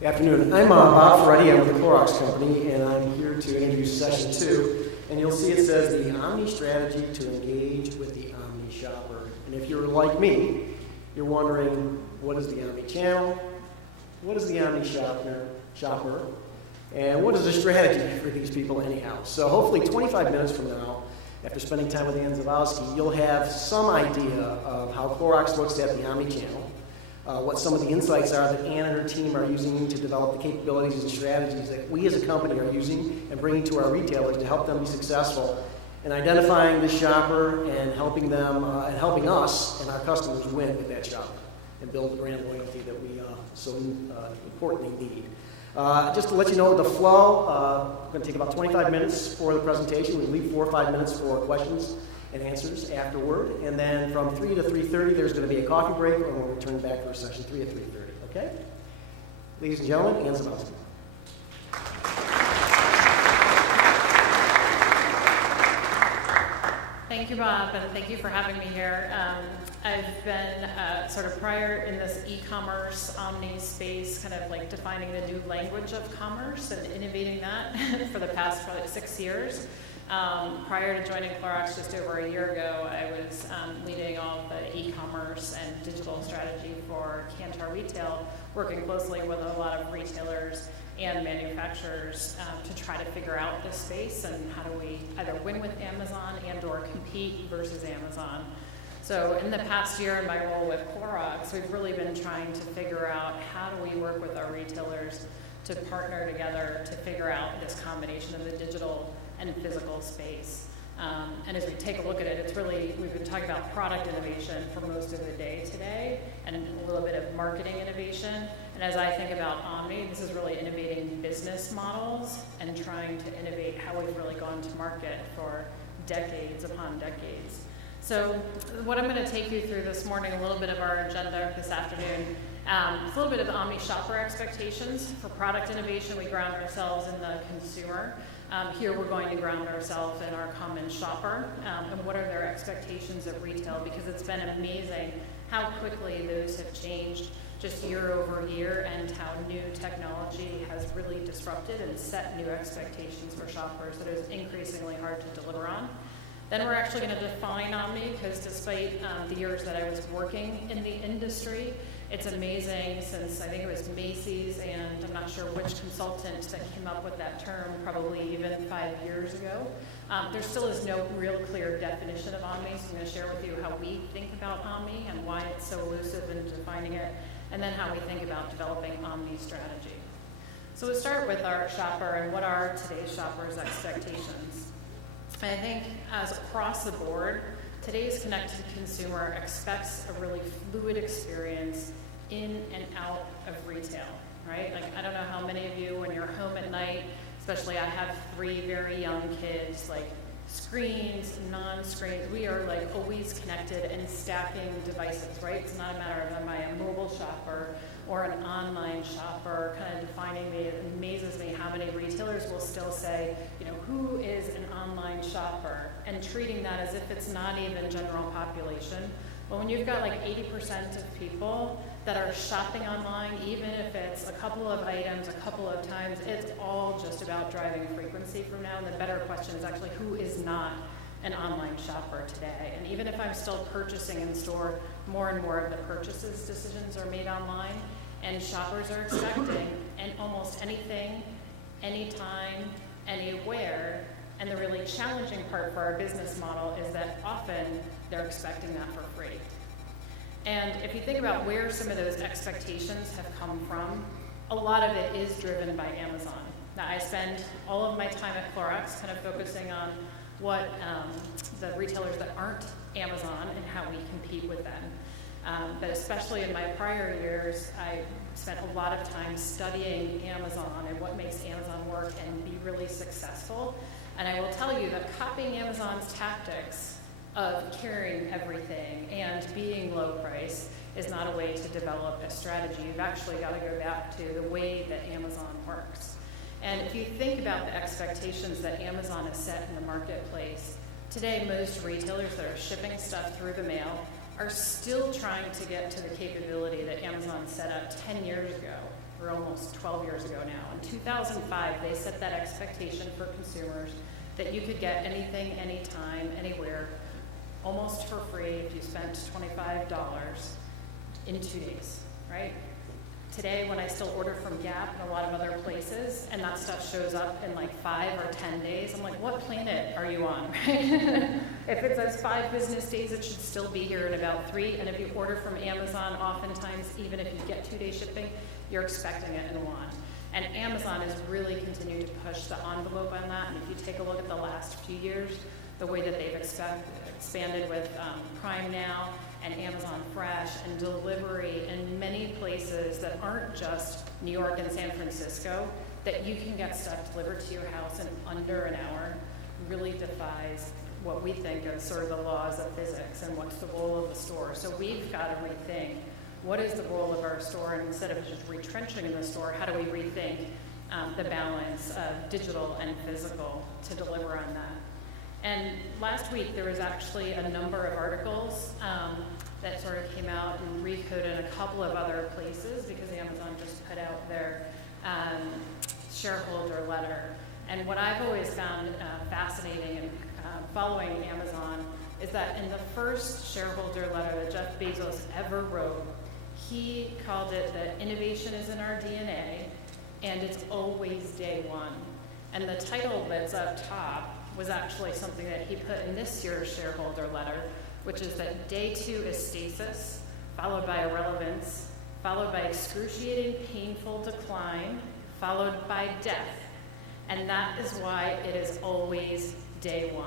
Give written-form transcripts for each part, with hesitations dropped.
Good afternoon. I'm Bob Ferretti. I'm with the Clorox Company, and I'm here to introduce session 2. And you'll see it says the Omni Strategy to Engage with the Omni Shopper. And if you're like me, you're wondering, what is the Omni Channel? What is the Omni Shopper? And what is the strategy for these people anyhow? So hopefully 25 minutes from now, after spending time with Ann Zawowski, you'll have some idea of how Clorox looks at the Omni Channel. What some of the insights are that Ann and her team are using to develop the capabilities and strategies that we as a company are using and bringing to our retailers to help them be successful in identifying the shopper and helping them and helping us and our customers win with that shopper and build the brand loyalty that we so importantly need. Just to let you know the flow, we're going to take about 25 minutes for the presentation. We leave 4 or 5 minutes for questions and answers afterward. And then from 3 to 3:30, there's going to be a coffee break, and we'll return back for session 3 at 3:30. Okay? Ladies and gentlemen, Ann Zawowski. Thank you, Bob, and thank you for having me here. I've been sort of prior in this e-commerce omni space, kind of like defining the new language of commerce and innovating that for the past probably 6 years. Prior to joining Clorox just over a year ago, I was leading all of the e-commerce and digital strategy for Kantar Retail, working closely with a lot of retailers and manufacturers to try to figure out this space and how do we either win with Amazon and or compete versus Amazon. So in the past year in my role with Clorox, we've really been trying to figure out how do we work with our retailers to partner together to figure out this combination of the digital and physical space. And as we take a look at it, it's really, we've been talking about product innovation for most of the day today and a little bit of marketing innovation. And as I think about Omni, this is really innovating business models and trying to innovate how we've really gone to market for decades upon decades. So what I'm going to take you through this morning, a little bit of our agenda this afternoon, it's a little bit of the Omni shopper expectations. For product innovation, we ground ourselves in the consumer. Here we're going to ground ourselves in our common shopper and what are their expectations of retail, because it's been amazing how quickly those have changed just year over year and how new technology has really disrupted and set new expectations for shoppers that is increasingly hard to deliver on. Then we're actually going to define Omni, because despite the years that I was working in the industry, it's amazing since I think it was Macy's and I'm not sure which consultant that came up with that term, probably even 5 years ago. There still is no real clear definition of Omni, so I'm going to share with you how we think about Omni and why it's so elusive in defining it, and then how we think about developing Omni strategy. So we'll start with our shopper and what are today's shoppers' expectations. I think as across the board, today's connected consumer expects a really fluid experience in and out of retail, right? Like, I don't know how many of you, when you're home at night, especially I have 3 very young kids, like screens, non-screens, we are like always connected and stacking devices, right? It's not a matter of am I a mobile shopper or an online shopper, kind of defining me. It amazes me how many retailers will still say, you know, who is an online shopper, and treating that as if it's not even general population. Well, when you've got like 80% of people that are shopping online, even if it's a couple of items, a couple of times, it's all just about driving frequency from now. And the better question is actually who is not an online shopper today. And even if I'm still purchasing in store, more and more of the purchases decisions are made online, and shoppers are expecting and almost anything, anytime, anywhere. And the really challenging part for our business model is that often they're expecting that for free. And if you think about where some of those expectations have come from, a lot of it is driven by Amazon. Now, I spend all of my time at Clorox kind of focusing on what the retailers that aren't Amazon and how we compete with them. But especially in my prior years, I spent a lot of time studying Amazon and what makes Amazon work and be really successful. And I will tell you that copying Amazon's tactics of carrying everything and being low price is not a way to develop a strategy. You've actually got to go back to the way that Amazon works. And if you think about the expectations that Amazon has set in the marketplace, today most retailers that are shipping stuff through the mail are still trying to get to the capability that Amazon set up 10 years ago We're almost 12 years ago now. In 2005, they set that expectation for consumers that you could get anything, anytime, anywhere, almost for free if you spent $25 in 2 days, right? Today, when I still order from Gap and a lot of other places, and that stuff shows up in like 5 or 10 days, I'm like, what planet are you on, right? If it says 5 business days, it should still be here in about 3. And if you order from Amazon, oftentimes, even if you get 2-day shipping, you're expecting it in 1. And Amazon has really continued to push the envelope on that. And if you take a look at the last few years, the way that they've expanded with Prime Now and Amazon Fresh and delivery in many places that aren't just New York and San Francisco, that you can get stuff delivered to your house in under an hour, really defies what we think of sort of the laws of physics and what's the role of the store. So we've got to rethink, what is the role of our store? And instead of just retrenching in the store, how do we rethink the balance of digital and physical to deliver on that? And last week, there was actually a number of articles that sort of came out and recoded a couple of other places because Amazon just put out their shareholder letter. And what I've always found fascinating in following Amazon is that in the first shareholder letter that Jeff Bezos ever wrote, he called it that innovation is in our DNA and it's always day one. And the title that's up top was actually something that he put in this year's shareholder letter, which is that day 2 is stasis, followed by irrelevance, followed by excruciating, painful decline, followed by death. And that is why it is always day 1.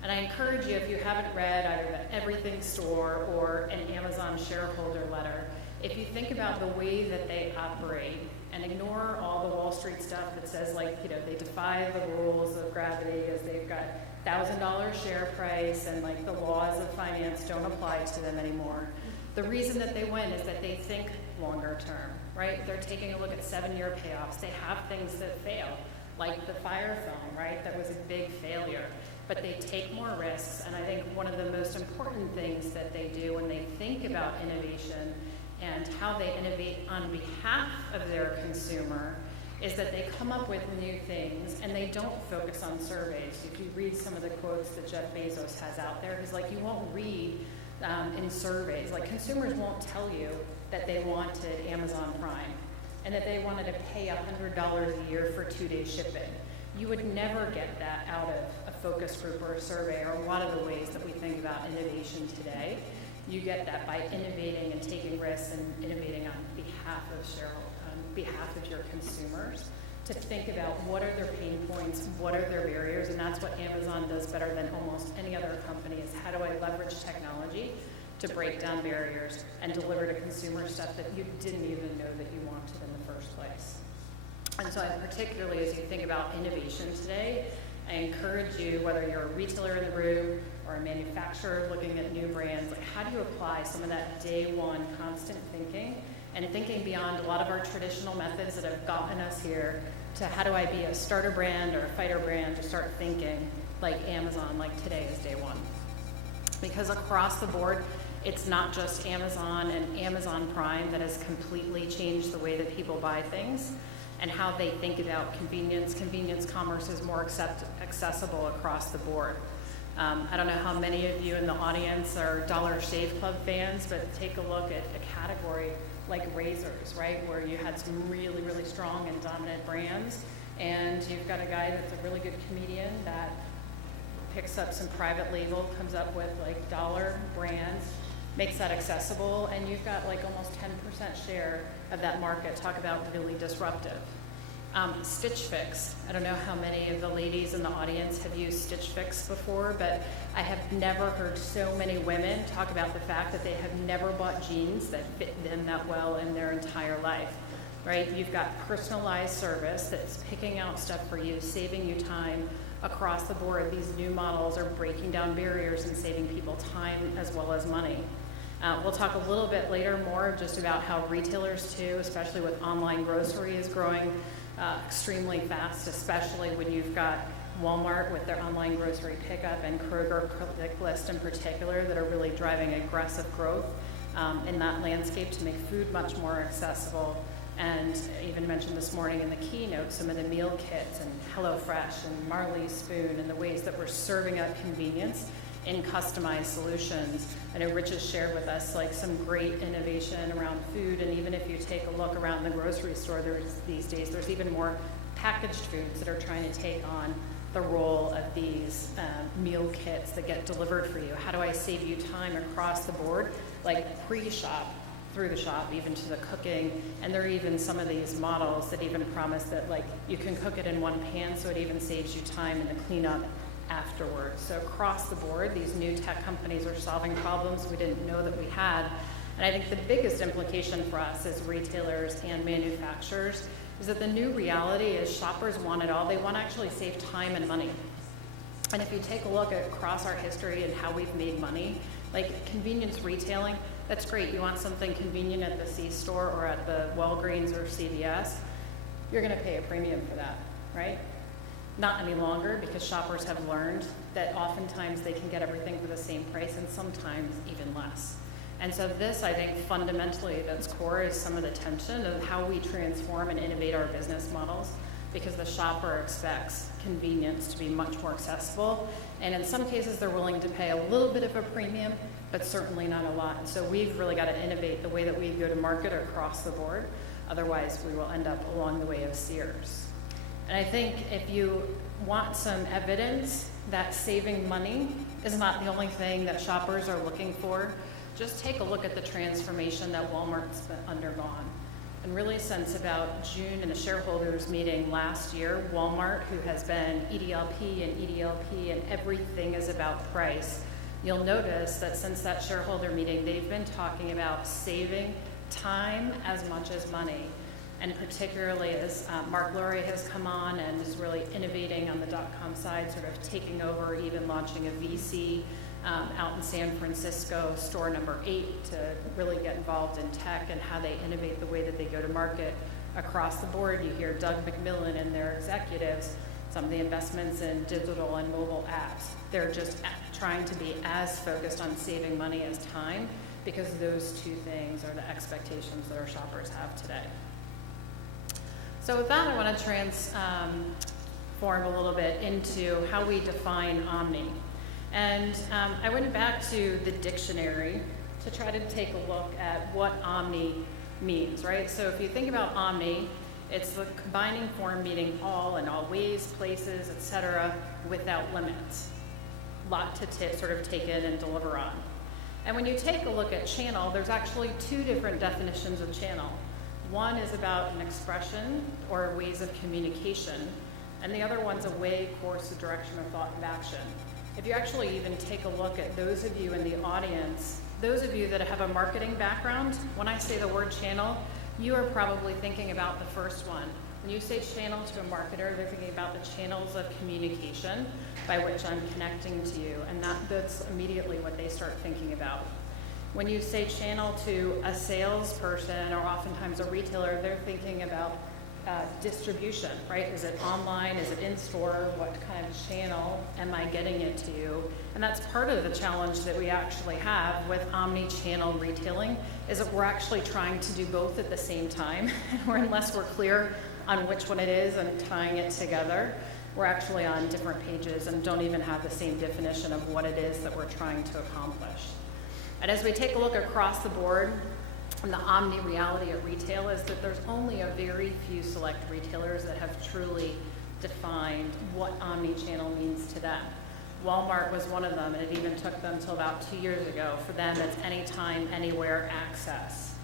And I encourage you, if you haven't read either the Everything Store or an Amazon shareholder letter, if you think about the way that they operate and ignore all the Wall Street stuff that says, like, you know, they defy the rules of gravity as they've got $1,000 share price and like the laws of finance don't apply to them anymore. The reason that they win is that they think longer term, right? They're taking a look at 7-year payoffs. They have things that fail, like the Fire film, right? That was a big failure. But they take more risks, and I think one of the most important things that they do when they think about innovation and how they innovate on behalf of their consumer is that they come up with new things and they don't focus on surveys. If you read some of the quotes that Jeff Bezos has out there, he's like, you won't read in surveys. Like, consumers won't tell you that they wanted Amazon Prime and that they wanted to pay $100 a year for 2-day shipping. You would never get that out of a focus group or a survey or a lot of the ways that we think about innovation today. You get that by innovating and taking risks and innovating on behalf of your consumers to think about what are their pain points, what are their barriers, and that's what Amazon does better than almost any other company is how do I leverage technology to break down barriers and deliver to consumer stuff that you didn't even know that you wanted in the first place. And so particularly as you think about innovation today, I encourage you, whether you're a retailer in the room or a manufacturer looking at new brands, like how do you apply some of that day one constant thinking and thinking beyond a lot of our traditional methods that have gotten us here to how do I be a starter brand or a fighter brand to start thinking like Amazon, like today is day one. Because across the board, it's not just Amazon and Amazon Prime that has completely changed the way that people buy things and how they think about convenience. Convenience commerce is more accessible across the board. I don't know how many of you in the audience are Dollar Shave Club fans, but take a look at a category like razors, right, where you had some really, really strong and dominant brands, and you've got a guy that's a really good comedian that picks up some private label, comes up with like dollar brands, makes that accessible, and you've got like almost 10% share of that market. Talk about really disruptive. Stitch Fix. I don't know how many of the ladies in the audience have used Stitch Fix before, but I have never heard so many women talk about the fact that they have never bought jeans that fit them that well in their entire life, right? You've got personalized service that's picking out stuff for you, saving you time across the board. These new models are breaking down barriers and saving people time as well as money. We'll talk a little bit later more just about how retailers too, especially with online grocery, is growing extremely fast, especially when you've got Walmart with their online grocery pickup and Kroger ClickList in particular that are really driving aggressive growth in that landscape to make food much more accessible And I even mentioned this morning in the keynote some of the meal kits and HelloFresh and Marley's Spoon and the ways that we're serving up convenience in customized solutions. I know Rich has shared with us like some great innovation around food, and even if you take a look around the grocery store, these days there's even more packaged foods that are trying to take on the role of these meal kits that get delivered for you. How do I save you time across the board, like pre-shop, through the shop, even to the cooking? And there are even some of these models that even promise that like you can cook it in one pan, so it even saves you time in the cleanup afterwards. So across the board, these new tech companies are solving problems we didn't know that we had. And I think the biggest implication for us as retailers and manufacturers is that the new reality is shoppers want it all. They want to actually save time and money. And if you take a look at across our history and how we've made money, like convenience retailing, that's great. You want something convenient at the C-store or at the Walgreens or CVS, you're going to pay a premium for that, right? Not any longer, because shoppers have learned that oftentimes they can get everything for the same price and sometimes even less. And so this, I think, fundamentally at its core is some of the tension of how we transform and innovate our business models, because the shopper expects convenience to be much more accessible. And in some cases, they're willing to pay a little bit of a premium, but certainly not a lot. And so we've really got to innovate the way that we go to market across the board. Otherwise, we will end up along the way of Sears. And I think if you want some evidence that saving money is not the only thing that shoppers are looking for, just take a look at the transformation that Walmart's undergone. And really since about June in the shareholders meeting last year, Walmart, who has been EDLP and everything is about price, you'll notice that since that shareholder meeting, they've been talking about saving time as much as money. And particularly as Mark Lurie has come on and is really innovating on the .com side, sort of taking over, even launching a VC out in San Francisco, store number 8, to really get involved in tech and how they innovate the way that they go to market across the board. You hear Doug McMillon and their executives, some of the investments in digital and mobile apps. They're just trying to be as focused on saving money as time, because those two things are the expectations that our shoppers have today. So with that, I want to transform a little bit into how we define omni. And I went back to the dictionary to try to take a look at what omni means, right? So if you think about omni, it's the combining form meaning all in all ways, places, etc., without limits. Lot to sort of take in and deliver on. And when you take a look at channel, there's actually two different definitions of channel. One is about an expression or ways of communication, and the other one's a way, course, a direction of thought and action. If you actually even take a look at those of you in the audience, those of you that have a marketing background, when I say the word channel, you are probably thinking about the first one. When you say channel to a marketer, they're thinking about the channels of communication by which I'm connecting to you, and that's immediately what they start thinking about. When you say channel to a salesperson or oftentimes a retailer, they're thinking about distribution, right? Is it online? Is it in-store? What kind of channel am I getting it to you? And that's part of the challenge that we actually have with omni-channel retailing, is that we're actually trying to do both at the same time. Unless we're clear on which one it is and tying it together, we're actually on different pages and don't even have the same definition of what it is that we're trying to accomplish. And as we take a look across the board, and the omni reality of retail is that there's only a very few select retailers that have truly defined what omni-channel means to them. Walmart was one of them, and it even took them till about 2 years ago. For them, it's anytime, anywhere access.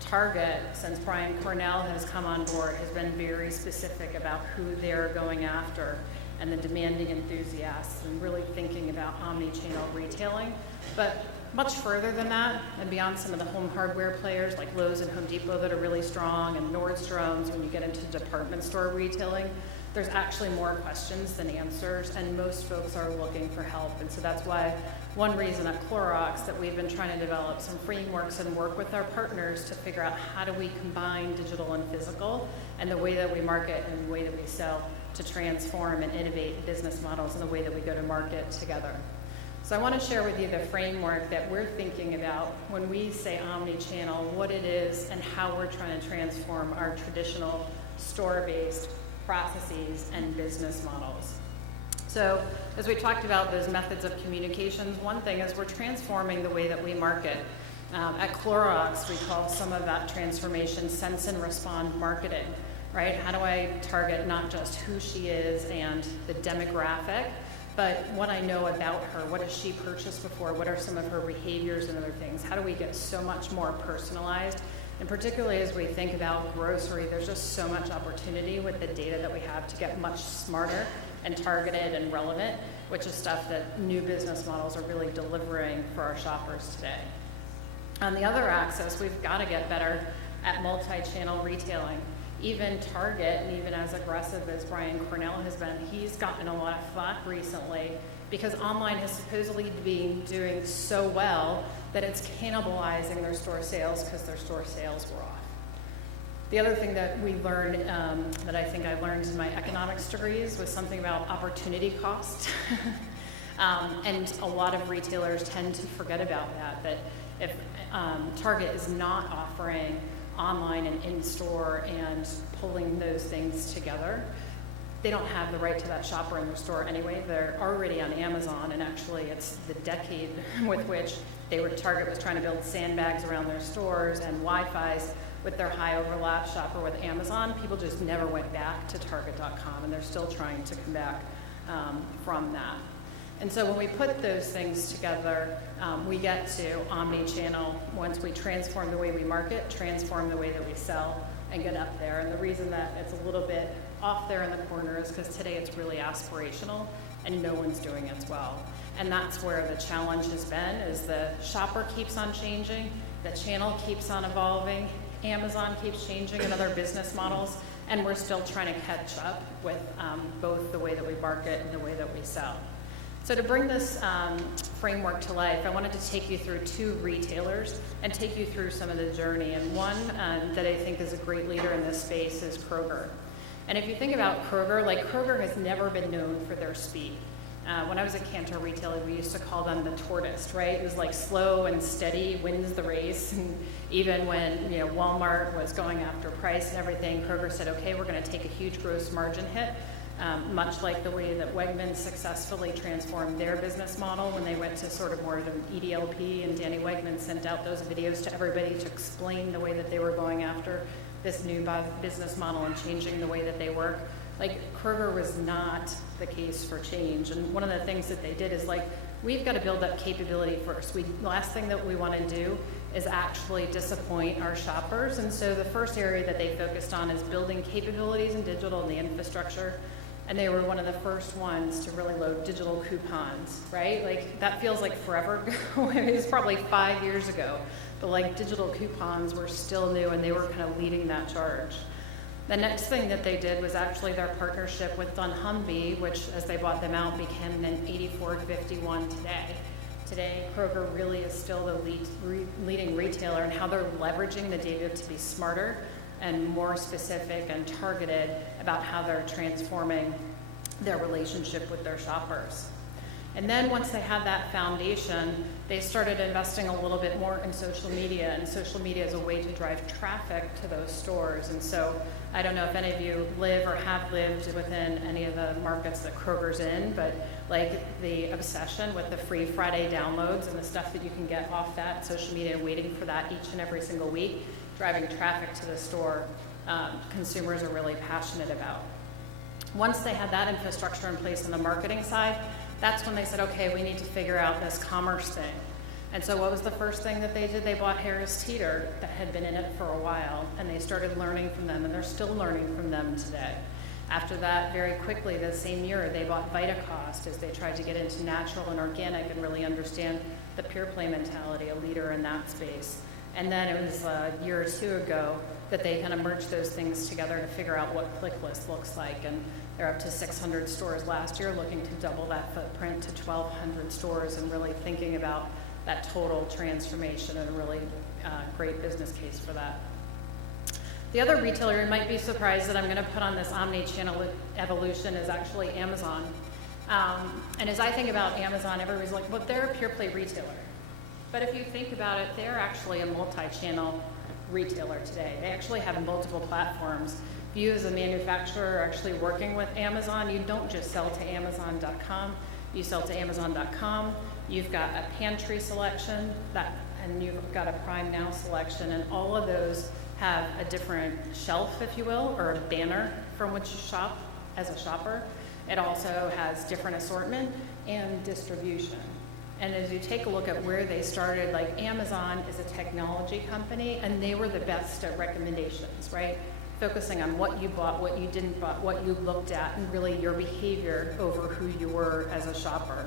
Target, since Brian Cornell has come on board, has been very specific about who they're going after and the demanding enthusiasts, and really thinking about omni-channel retailing. But much further than that, and beyond some of the home hardware players like Lowe's and Home Depot that are really strong, and Nordstrom's, when you get into department store retailing, there's actually more questions than answers, and most folks are looking for help. And so that's why one reason at Clorox that we've been trying to develop some frameworks and work with our partners to figure out how do we combine digital and physical, and the way that we market and the way that we sell, to transform and innovate business models and the way that we go to market together. So I want to share with you the framework that we're thinking about when we say omni-channel, what it is and how we're trying to transform our traditional store-based processes and business models. So as we talked about those methods of communications, one thing is we're transforming the way that we market. At Clorox, we call some of that transformation sense and respond marketing, right? How do I target not just who she is and the demographic, but what I know about her? What has she purchased before? What are some of her behaviors and other things? How do we get so much more personalized? And particularly as we think about grocery, there's just so much opportunity with the data that we have to get much smarter and targeted and relevant, which is stuff that new business models are really delivering for our shoppers today. On the other axis, we've got to get better at multi-channel retailing. Even Target, and even as aggressive as Brian Cornell has been, he's gotten a lot of flack recently because online has supposedly been doing so well that it's cannibalizing their store sales because their store sales were off. The other thing that we learned, that I think I learned in my economics degrees, was something about opportunity cost. And a lot of retailers tend to forget about that if Target is not offering online and in-store and pulling those things together, they don't have the right to that shopper in their store anyway. They're already on Amazon, and actually it's the decade with which Target was trying to build sandbags around their stores and Wi-Fi's with their high overlap shopper with Amazon. People just never went back to Target.com, and they're still trying to come back from that. And so when we put those things together, we get to omni-channel once we transform the way we market, transform the way that we sell, and get up there. And the reason that it's a little bit off there in the corner is because today it's really aspirational and no one's doing it as well. And that's where the challenge has been, is the shopper keeps on changing, the channel keeps on evolving, Amazon keeps changing and other business models, and we're still trying to catch up with both the way that we market and the way that we sell. So to bring this framework to life, I wanted to take you through two retailers and take you through some of the journey. And one that I think is a great leader in this space is Kroger. And if you think about Kroger, Kroger has never been known for their speed. When I was at Kantar Retailer, we used to call them the tortoise, right? It was slow and steady wins the race. And even when Walmart was going after price and everything, Kroger said, okay, we're going to take a huge gross margin hit. Much like the way that Wegmans successfully transformed their business model when they went to sort of more of an EDLP, and Danny Wegman sent out those videos to everybody to explain the way that they were going after this new business model and changing the way that they work. Kroger was not the case for change. And one of the things that they did is we've got to build up capability first. The last thing that we want to do is actually disappoint our shoppers. And so the first area that they focused on is building capabilities in digital and the infrastructure. And they were one of the first ones to really load digital coupons, right? That feels like forever ago. It was probably 5 years ago. But digital coupons were still new, and they were kind of leading that charge. The next thing that they did was actually their partnership with dunnhumby, which as they bought them out became an 84-51 today. Today, Kroger really is still the leading retailer, and how they're leveraging the data to be smarter and more specific and targeted about how they're transforming their relationship with their shoppers. And then once they had that foundation, they started investing a little bit more in social media, and social media is a way to drive traffic to those stores. And so I don't know if any of you live or have lived within any of the markets that Kroger's in, but the obsession with the free Friday downloads and the stuff that you can get off that social media, waiting for that each and every single week, driving traffic to the store, consumers are really passionate about. Once they had that infrastructure in place on the marketing side, that's when they said, okay, we need to figure out this commerce thing. And so what was the first thing that they did? They bought Harris Teeter, that had been in it for a while, and they started learning from them, and they're still learning from them today. After that, very quickly, the same year, they bought Vitacost as they tried to get into natural and organic and really understand the pure play mentality, a leader in that space. And then it was a year or two ago that they kind of merged those things together to figure out what ClickList looks like. And they're up to 600 stores last year, looking to double that footprint to 1,200 stores, and really thinking about that total transformation and a really great business case for that. The other retailer you might be surprised that I'm going to put on this omni-channel evolution is actually Amazon. And as I think about Amazon, everybody's like, well, they're a pure play retailer. But if you think about it, they're actually a multi-channel retailer today. They actually have multiple platforms. If you as a manufacturer are actually working with Amazon, you don't just sell to Amazon.com, you sell to Amazon.com, you've got a pantry selection, and you've got a Prime Now selection, and all of those have a different shelf, if you will, or a banner from which you shop as a shopper. It also has different assortment and distribution. And as you take a look at where they started, like Amazon is a technology company, and they were the best at recommendations, right? Focusing on what you bought, what you didn't buy, what you looked at, and really your behavior over who you were as a shopper.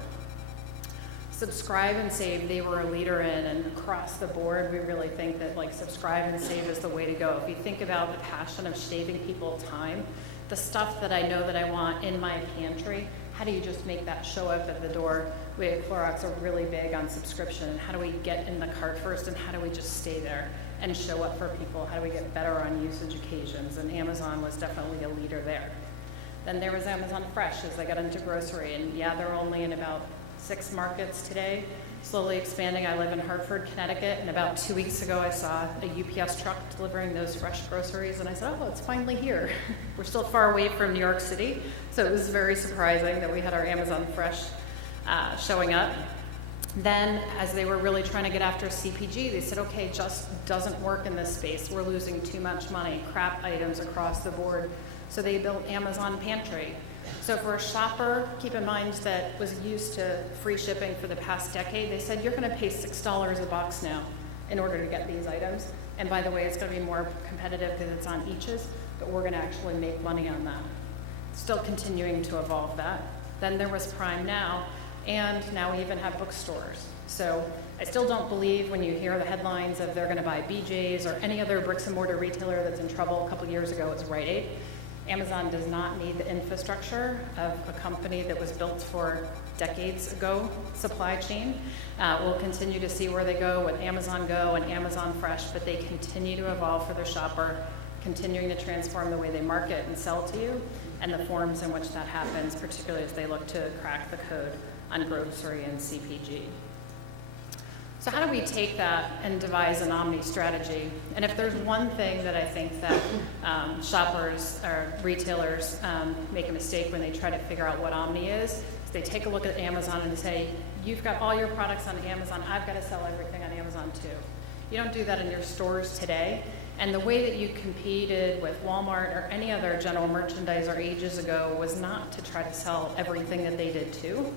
Subscribe and Save, they were a leader in, and across the board, we really think that like Subscribe and Save is the way to go. If you think about the passion of saving people time, the stuff that I know that I want in my pantry, how do you just make that show up at the door? We at Clorox are really big on subscription. How do we get in the cart first, and how do we just stay there and show up for people? How do we get better on usage occasions? And Amazon was definitely a leader there. Then there was Amazon Fresh as I got into grocery, and yeah, they're only in about 6 markets today, slowly expanding. I live in Hartford, Connecticut, and about 2 weeks ago I saw a UPS truck delivering those fresh groceries, and I said, oh, it's finally here. We're still far away from New York City, so it was very surprising that we had our Amazon Fresh showing up. Then, as they were really trying to get after CPG, they said, okay, just doesn't work in this space. We're losing too much money, crap items across the board. So they built Amazon Pantry. So for a shopper, keep in mind that was used to free shipping for the past decade, they said, you're gonna pay $6 a box now in order to get these items. And by the way, it's gonna be more competitive because it's on eaches, but we're gonna actually make money on that. Still continuing to evolve that. Then there was Prime Now, and now we even have bookstores. So I still don't believe when you hear the headlines of they're going to buy BJ's or any other bricks and mortar retailer that's in trouble. A couple years ago, it's Rite Aid. Amazon does not need the infrastructure of a company that was built for decades ago supply chain. We'll continue to see where they go with Amazon Go and Amazon Fresh, but they continue to evolve for their shopper, continuing to transform the way they market and sell to you and the forms in which that happens, particularly as they look to crack the code on grocery and CPG. So how do we take that and devise an omni strategy? And if there's one thing that I think that shoppers or retailers make a mistake when they try to figure out what omni is they take a look at Amazon and say, you've got all your products on Amazon, I've got to sell everything on Amazon too. You don't do that in your stores today. And the way that you competed with Walmart or any other general merchandiser ages ago was not to try to sell everything that they did too.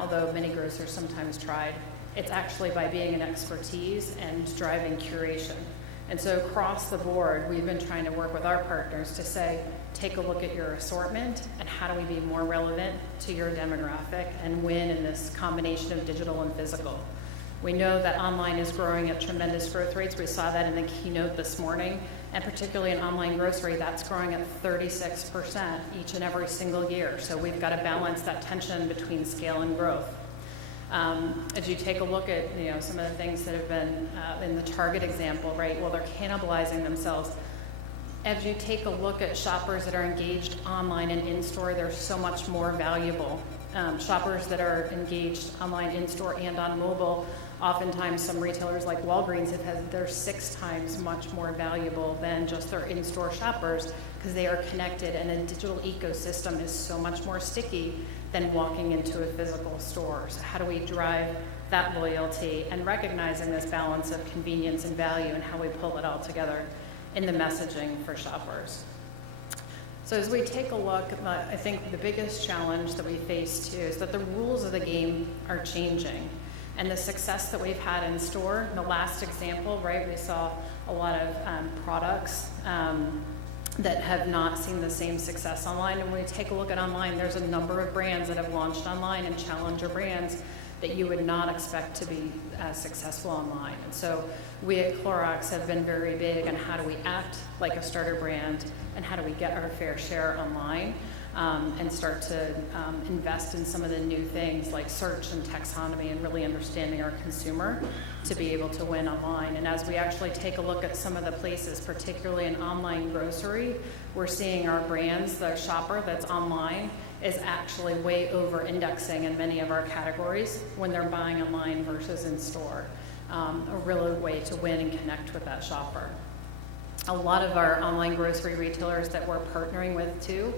Although many grocers sometimes tried. It's actually by being an expertise and driving curation. And so across the board, we've been trying to work with our partners to say, take a look at your assortment and how do we be more relevant to your demographic and win in this combination of digital and physical. We know that online is growing at tremendous growth rates. We saw that in the keynote this morning, and particularly in online grocery, that's growing at 36% each and every single year. So we've got to balance that tension between scale and growth. As you take a look at some of the things that have been in the Target example, right? Well, they're cannibalizing themselves. As you take a look at shoppers that are engaged online and in-store, they're so much more valuable. Shoppers that are engaged online, in-store, and on mobile, oftentimes some retailers like Walgreens they're 6 times much more valuable than just their in-store shoppers because they are connected, and a digital ecosystem is so much more sticky than walking into a physical store. So how do we drive that loyalty and recognizing this balance of convenience and value and how we pull it all together in the messaging for shoppers? So as we take a look, I think the biggest challenge that we face too is that the rules of the game are changing. And the success that we've had in store, the last example, right, we saw a lot of products that have not seen the same success online. And when we take a look at online, there's a number of brands that have launched online and challenger brands that you would not expect to be successful online. And so we at Clorox have been very big on how do we act like a starter brand and how do we get our fair share online. and start to invest in some of the new things like search and taxonomy and really understanding our consumer to be able to win online. And as we actually take a look at some of the places, particularly in online grocery, we're seeing our brands, the shopper that's online is actually way over indexing in many of our categories when they're buying online versus in store. A real way to win and connect with that shopper. A lot of our online grocery retailers that we're partnering with too,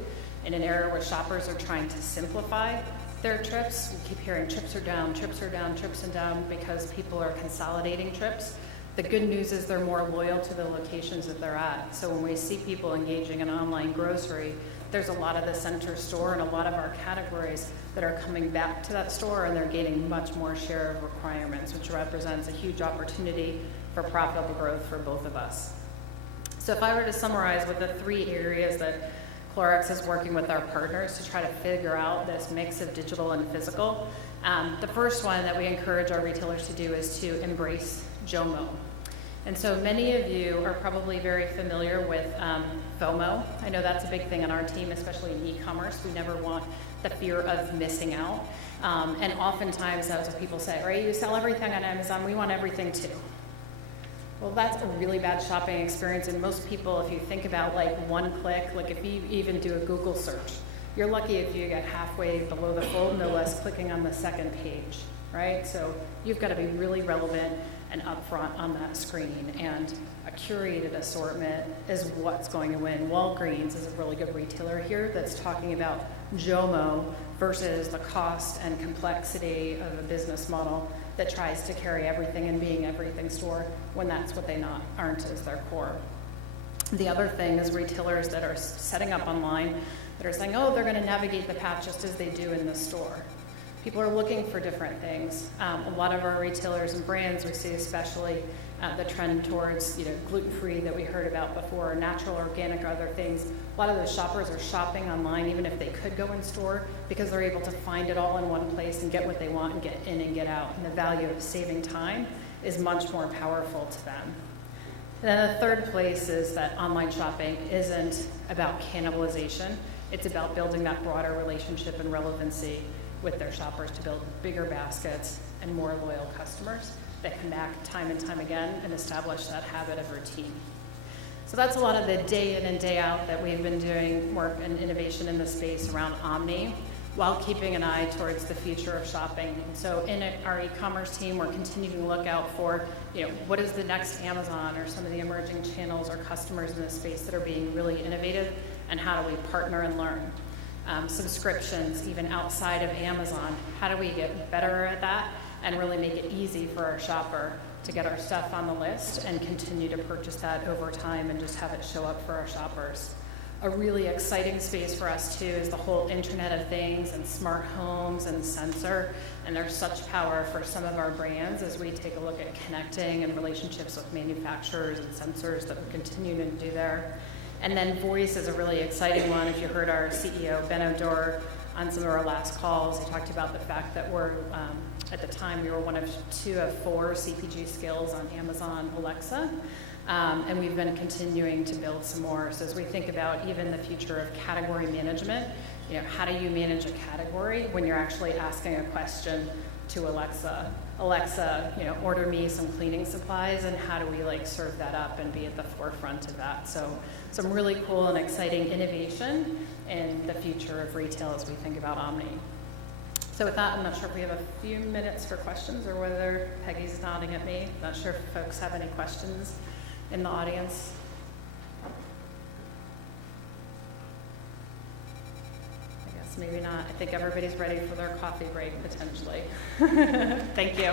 in an era where shoppers are trying to simplify their trips. We keep hearing trips are down, trips are down, trips are down because people are consolidating trips. The good news is they're more loyal to the locations that they're at. So when we see people engaging in online grocery, there's a lot of the center store and a lot of our categories that are coming back to that store, and they're gaining much more share of requirements, which represents a huge opportunity for profitable growth for both of us. So if I were to summarize what the 3 areas that Clorox is working with our partners to try to figure out this mix of digital and physical, the first one that we encourage our retailers to do is to embrace JOMO. And so many of you are probably very familiar with FOMO. I know that's a big thing on our team, especially in e-commerce. We never want the fear of missing out. And oftentimes that's what people say, right? You sell everything on Amazon, we want everything too. Well, that's a really bad shopping experience, and most people, if you think about like one click, like if you even do a Google search, you're lucky if you get halfway below the fold, no less clicking on the second page, right? So you've got to be really relevant and upfront on that screen, and a curated assortment is what's going to win. Walgreens is a really good retailer here that's talking about JOMO versus the cost and complexity of a business model that tries to carry everything and being everything store when that's what they aren't as their core. The other thing is retailers that are setting up online that are saying, oh, they're going to navigate the path just as they do in the store. People are looking for different things. A lot of our retailers and brands, we see especially the trend towards gluten-free that we heard about before, natural, organic, other things. A lot of those shoppers are shopping online even if they could go in store because they're able to find it all in one place and get what they want and get in and get out. And the value of saving time is much more powerful to them. And then the third place is that online shopping isn't about cannibalization. It's about building that broader relationship and relevancy with their shoppers to build bigger baskets and more loyal customers that come back time and time again and establish that habit of routine. So that's a lot of the day in and day out that we've been doing work and innovation in the space around Omni while keeping an eye towards the future of shopping. And so in our e-commerce team, we're continuing to look out for, what is the next Amazon or some of the emerging channels or customers in this space that are being really innovative, and how do we partner and learn? Subscriptions, even outside of Amazon, how do we get better at that and really make it easy for our shopper to get our stuff on the list and continue to purchase that over time and just have it show up for our shoppers. A really exciting space for us too is the whole Internet of Things and smart homes and sensor, and there's such power for some of our brands as we take a look at connecting and relationships with manufacturers and sensors that we're continuing to do there. And then voice is a really exciting one. If you heard our CEO, Ben O'Dore, on some of our last calls, he talked about the fact that we're, at the time, we were one of 2 of 4 CPG skills on Amazon Alexa. And we've been continuing to build some more. So as we think about even the future of category management, how do you manage a category when you're actually asking a question to Alexa? Alexa, order me some cleaning supplies, and how do we serve that up and be at the forefront of that? So some really cool and exciting innovation in the future of retail as we think about Omni. So with that, I'm not sure if we have a few minutes for questions or whether Peggy's nodding at me. Not sure if folks have any questions in the audience. I guess maybe not. I think everybody's ready for their coffee break, potentially. Thank you.